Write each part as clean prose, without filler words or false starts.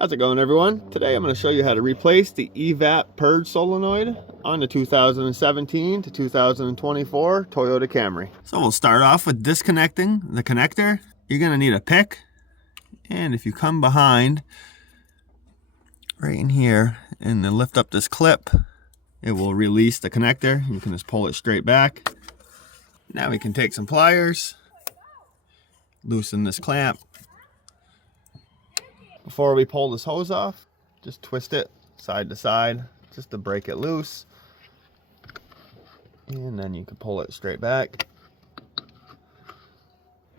How's it going, everyone? Today I'm going to show you how to replace the EVAP purge solenoid on the 2017 to 2024 Toyota Camry. So we'll start off with disconnecting the connector. You're going to need a pick, and if you come behind right in here and then lift up this clip, it will release the connector. You can just pull it straight back. Now we can take some pliers, loosen this clamp. Before we pull this hose off, just twist it side to side just to break it loose. And then you can pull it straight back.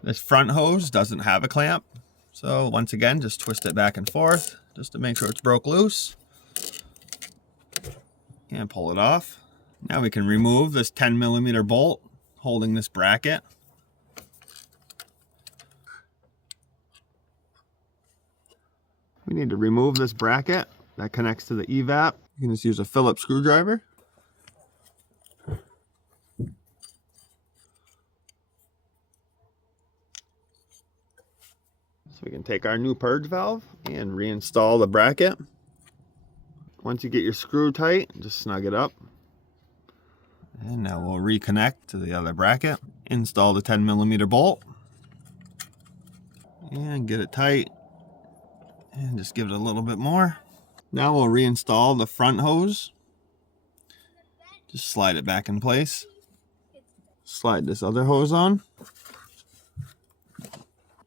This front hose doesn't have a clamp, so once again, just twist it back and forth just to make sure it's broke loose. And pull it off. Now we can remove this 10mm bolt holding this bracket. We need to remove this bracket that connects to the EVAP. You can just use a Phillips screwdriver. So we can take our new purge valve and reinstall the bracket. Once you get your screw tight, just snug it up. And now we'll reconnect to the other bracket. Install the 10mm bolt. And get it tight. And just give it a little bit more. Now we'll reinstall the front hose. Just slide it back in place. Slide this other hose on.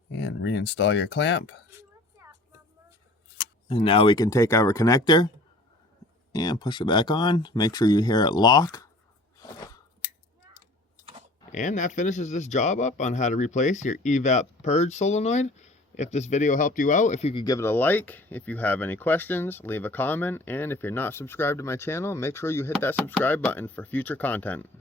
And reinstall your clamp. And now we can take our connector and push it back on. Make sure you hear it lock. And that finishes this job up on how to replace your EVAP purge solenoid. If this video helped you out, if you could give it a like. If you have any questions, leave a comment. And if you're not subscribed to my channel, make sure you hit that subscribe button for future content.